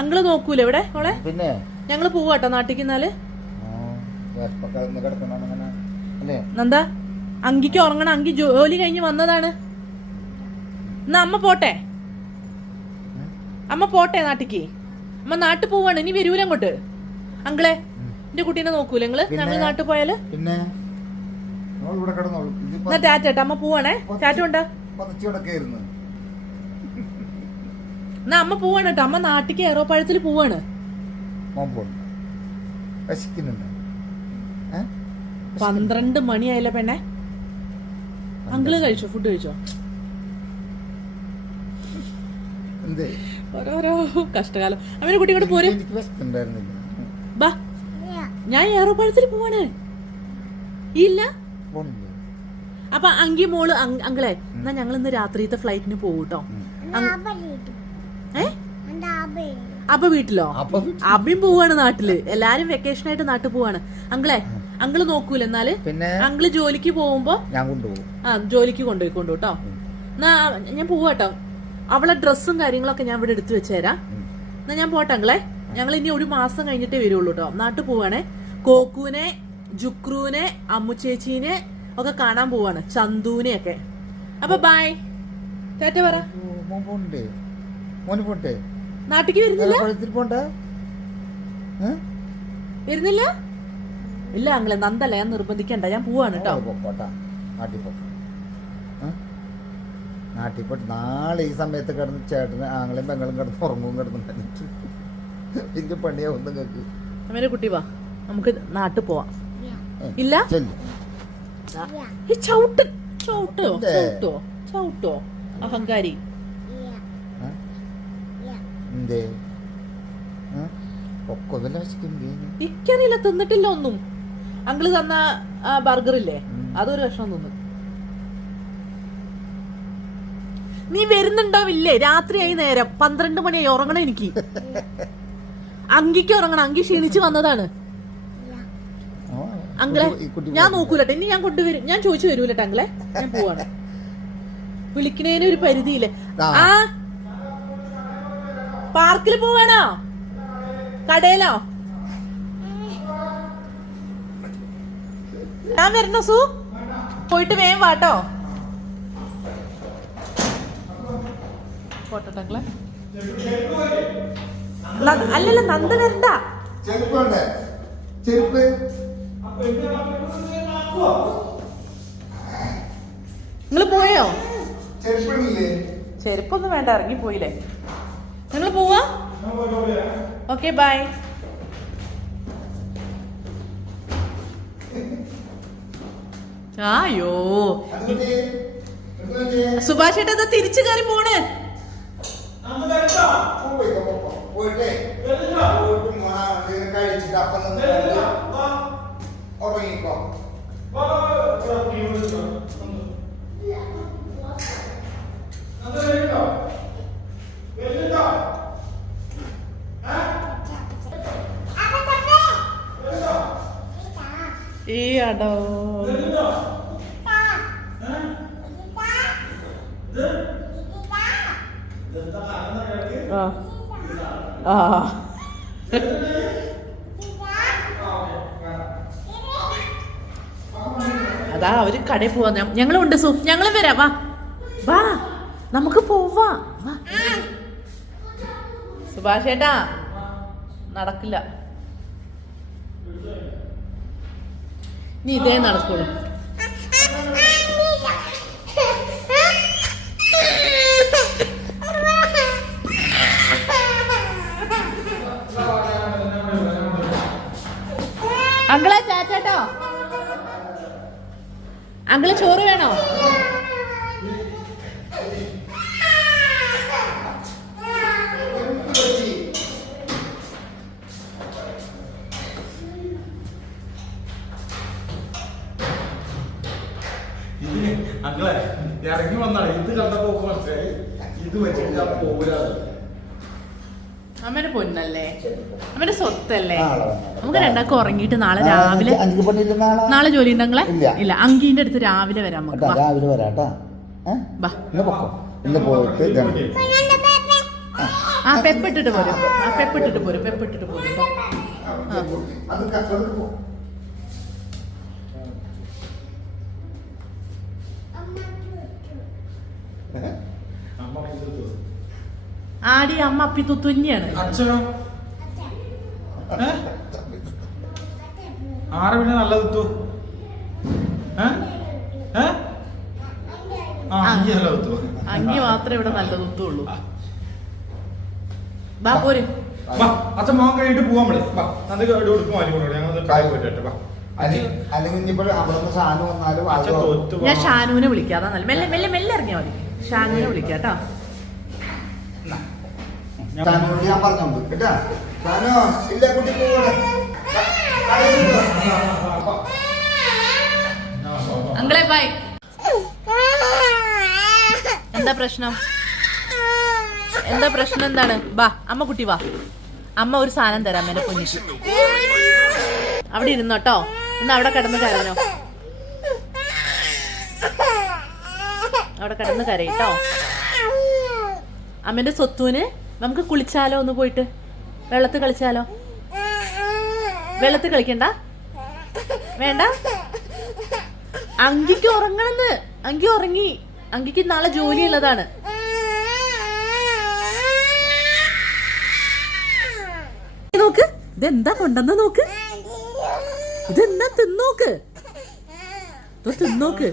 Uncle നോക്കൂല ഇവിടെ മോളെ? പിന്നെ ഞങ്ങള് പോവാട്ടോ നാട്ടിക്ക്. എന്നാല് നന്ദ അങ്കിക്ക് ഉറങ്ങണം. അങ്കി ജോലി കഴിഞ്ഞ് വന്നതാണ്. എന്നാ അമ്മ പോട്ടെ, അമ്മ പോട്ടെ നാട്ടിക്ക്. അമ്മ നാട്ടിൽ പോവാണ്, ഇനി വരൂല അങ്ങോട്ട്. അങ്കിളെ എന്റെ കുട്ടീനെ നോക്കൂല നിങ്ങള്? ഞങ്ങള് നാട്ടിൽ പോയാല് പിന്നെ എന്നാ ടാറ്റ. അമ്മ പോവാണേ. ടാറ്റ ഉണ്ടാ. എന്നാ അമ്മ പോവാണ് കേട്ടോ. അമ്മ നാട്ടിക്ക് ഏറോപ്പഴത്തിൽ പോവാണ്. 12 മണിയായില്ല പെണ്ണെ. അങ്കിള് കഴിച്ചോ? ഫുഡ് കഴിച്ചോ? ഓരോരോ കഷ്ടകാലം. അവന്റെ കുട്ടി കൂടെ പോരും. ബാ, ഞാൻ ഏറോപ്പഴത്തിൽ പോവാണ്. ഇല്ല അപ്പൊ അങ്കി മോള് അങ്കിളെ എന്നാ ഞങ്ങൾ ഇന്ന് രാത്രിയത്തെ ഫ്ലൈറ്റിന് പോകൂട്ടോ. അപ്പൊ വീട്ടിലോ? അബിയും പോവാണ് നാട്ടില്. എല്ലാരും വെക്കേഷൻ ആയിട്ട് നാട്ടിൽ പോവാണ്. അങ്കിളെ അങ്കിള് നോക്കൂല എന്നാല്? അങ്കിള് ജോലിക്ക് പോകുമ്പോ ജോലിക്ക് കൊണ്ടുപോയിക്കൊണ്ടു കേട്ടോ. എന്നാ ഞാൻ പോവാട്ടോ. അവളെ ഡ്രസ്സും കാര്യങ്ങളൊക്കെ ഞാൻ ഇവിടെ എടുത്തു വെച്ചുതരാം. എന്നാ ഞാൻ പോട്ടെ അങ്കിളെ. ഞങ്ങൾ ഇനി 1 മാസം കഴിഞ്ഞിട്ടേ വരുള്ളൂ കേട്ടോ. നാട്ടിൽ പോവാണേ. കോക്കൂനെ, ജുക്രൂനെ, അമ്മു ചേച്ചീനെ ഒക്കെ കാണാൻ പോവാണ്. ചന്ദൂനെ ഒക്കെ. അപ്പൊ ബൈ ടാറ്റ പറ. നാട്ടിക്ക് വരുന്നില്ല? വരുന്നില്ല? ഇല്ല അങ്ങളെ നന്ദല്ല, ഞാൻ നിർബന്ധിക്കണ്ട. ഞാൻ പോവാണ് കേട്ടോ. നാട്ടിൽ പോട്ട് നാളെ ഈ സമയത്ത് കിടന്ന് ചേട്ടന് ആങ്ങളും പെങ്ങളും കിടന്ന് ഉറങ്ങും കിടന്നിട്ട് എനിക്ക് പണിയാവും നിങ്ങൾക്ക്. അമ്മേന്റെ കുട്ടി വാ, നമുക്ക് നാട്ടിൽ പോവാം. ഇല്ല ചവിട്ടോ അഹങ്കാരി. എനിക്കറിയില്ല, തിന്നിട്ടില്ല ഒന്നും. അങ്കിള് തന്ന ബർഗർ ഇല്ലേ, അതൊരു കഷ്ണം തിന്നു. നീ വരുന്നുണ്ടാവില്ലേ? രാത്രിയായി, നേരം 12 മണിയായി. ഉറങ്ങണം എനിക്ക്. അങ്കിക്ക് ഉറങ്ങണം. അങ്കി ക്ഷീണിച്ച് വന്നതാണ്. അങ്കിളെ ഞാൻ നോക്കൂലട്ടെ. ഇനി ഞാൻ കൊണ്ടുവരും. ഞാൻ ചോദിച്ചു വരൂലട്ടെ അങ്കിളെ. ഞാൻ പോവാണ്. വിളിക്കണേന് ഒരു പരിധിയില്ലേ? ആ പാർക്കിൽ പോവാണോ? കടയിലോ? ഞാൻ വരണോ? സു പോയിട്ട് വേഗം വാട്ടോ. പോട്ടെ. അല്ലല്ല നന്ദ വരണ്ട. നിങ്ങള് പോയോ? ചെരുപ്പൊന്നും വേണ്ട, ഇറങ്ങി പോയില്ലേ. നിങ്ങള് പോവാ? Okay bye. ആയോ സുഭാഷ് ഏട്ടാ തിരിച്ചു കയറി പോണ്. ഈ അടോ അതാ അവര് കടയിൽ പോവാ. ഞങ്ങളും ഉണ്ട് സു, ഞങ്ങളും വരാം. വാ വാ നമുക്ക് പോവാ. സുഭാഷ് ഏട്ടാ നടക്കില്ല. നീ ഇതേ നടക്കുള്ളൂ. അങ്കിളെ ചാറ്റാട്ടോ. അങ്കിള് ചോറ് വേണോ? അങ്ങളെ ഇറങ്ങി വന്നാണ്. ഇത് കണ്ടപ്പോ മനസ്സിലായി ഇത് വെച്ചിട്ട് പോരാതെ. അമ്മേന്റെ പൊന്നല്ലേ, അമ്മേന്റെ സ്വത്തല്ലേ. നമുക്ക് രണ്ടാക്കും ഉറങ്ങിയിട്ട് നാളെ രാവിലെ. നാളെ ജോലി ഉണ്ടെങ്കിലേ ഇല്ല. അങ്കീന്റെ അടുത്ത് രാവിലെ വരാം. നമുക്ക് രാവിലെ വരാട്ടാ. ബാ പോയിട്ട് ആ പെപ്പിട്ടിട്ട് പോരും, ആ പെപ്പിട്ടിട്ട് പോരും, പെപ്പിട്ടിട്ട് പോരും കേട്ടോ. അത് കഷ്ടപ്പെട്ട് പോ. ആടി അമ്മ അപ്പി തുത്തുന്നെയാണ്. അച്ഛനോ ആരെ പിന്നെ നല്ല തുത്തു അങ്കി നല്ല തുത്തു. അങ്കി മാത്രമേ ഇവിടെ നല്ല തുത്തുള്ളൂ. ബാ പോര്. അച്ഛൻ മോൻ കഴിഞ്ഞിട്ട് പോവാൻ പറ്റും. ഞങ്ങൾ കായ പോയിട്ട് വാ. അല്ലെങ്കിൽ ഇനിയിപ്പോൾ അവിടെ സാധനം വന്നാലും അച്ഛൻ തോറ്റു. ഞാൻ ഷാനുവിനെ വിളിക്കാം. അതാ നല്ല. മെല്ലെ മെല്ലെ മെല്ലെ ഇറങ്ങിയാ മതി. ഷാനുവിനെ വിളിക്കാം കേട്ടോ. ഷാനുവിനോട് ഞാൻ പറഞ്ഞോണ്ട് കേട്ടാ. ഷാനോ ഇല്ല കുട്ടി പോവാ. അങ്കളെ ബൈ. എന്താ പ്രശ്നം? എന്താ പ്രശ്നം? എന്താണ്? ബാ അമ്മ കുട്ടി വാ. അമ്മ ഒരു സാധനം തരാം എന്റെ കുഞ്ഞിക്ക്. അവിടെ ഇരുന്നോട്ടോ. ഇന്ന് അവിടെ കിടന്ന് കരഞ്ഞോ. അവിടെ കിടന്ന് കരയിട്ടോ. അമ്മന്റെ സ്വത്തുവിന് നമുക്ക് കുളിച്ചാലോ? ഒന്ന് പോയിട്ട് വെള്ളത്തിൽ കളിച്ചാലോ? വെള്ളത്തിൽ കളിക്കണ്ട, വേണ്ട. അങ്കിക്ക് ഉറങ്ങണെന്ന്. അങ്കി ഉറങ്ങി. അങ്കിക്ക് നാളെ ജോലി ഉള്ളതാണ്. നോക്ക്, ഇതെന്താ കൊണ്ടെന്ന് നോക്ക്. ഇതെന്താ തിന്നോക്ക്, തിന്നോക്ക്.